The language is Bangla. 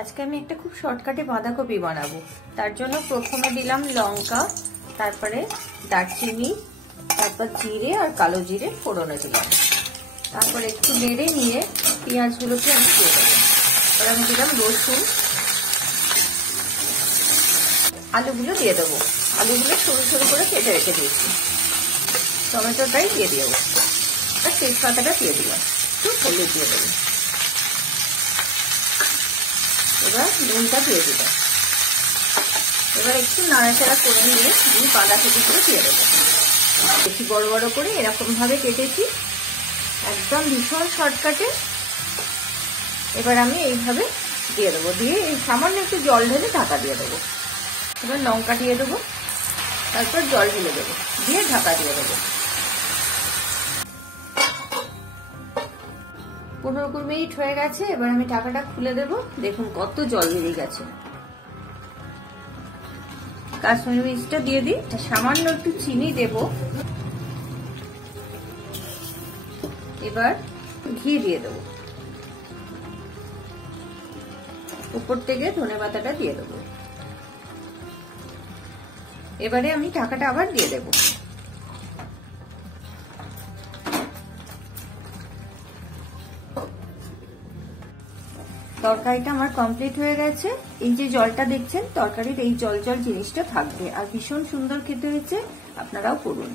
আজকে আমি একটা খুব শর্টকাটে বাঁধাকপি বানাবো। তার জন্য প্রথমে দিলাম লঙ্কা, তারপরে দারচিনি, তারপর জিরে আর কালো জিরে ফোড়নে দিলাম। তারপর একটু নেড়ে নিয়ে পেঁয়াজগুলোকে আমি দিয়ে দেবো। এবার আমি দিলাম রসুন, আলুগুলো দিয়ে দেবো। আলুগুলো সরু সরু করে কেটে রেখে দিয়েছি। টমেটোটাই দিয়ে দেবো আর তেজপাতাটা দিয়ে দিলাম, একটু হলুদ দিয়ে দেবো। এবার নুনটা দিয়ে দিলাম। এবার একটু নাড়াচাড়া করে নিয়ে আমি বাঁধাকপিগুলো দিয়ে দেবো। বেশি বড় বড় করে এরকম ভাবে কেটেছি, একদম ভীষণ শর্টকাটে। এবার আমি এইভাবে দিয়ে দেবো, দিয়ে এই সামান্য একটু জল ঢেলে ঢাকা দিয়ে দেবো। এবার লঙ্কা দিয়ে দেবো, তারপর জল ঢেলে দেবো, দিয়ে ঢাকা দিয়ে দেবো। 15-20 মিনিট হয়ে গেছে। এবার আমি ঢাকাটা খুলে দেবো। দেখুন কত জল বেরিয়ে গেছে। কাশ্মীরি মির্চটা দিয়ে দিই, সামান্য একটু চিনি দেব। এবার ঘি দিয়ে দেবো, উপর থেকে ধনেপাতাটা দিয়ে দেবো। এবারে আমি ঢাকাটা আবার দিয়ে দেবো। তরকারিটা আমার কমপ্লিট হয়ে গেছে। এই যে জলটা দেখছেন, তরকারির এই জল জল জিনিসটা থাকবে, আর ভীষণ সুন্দর খেতে হয়েছে। আপনারাও করুন।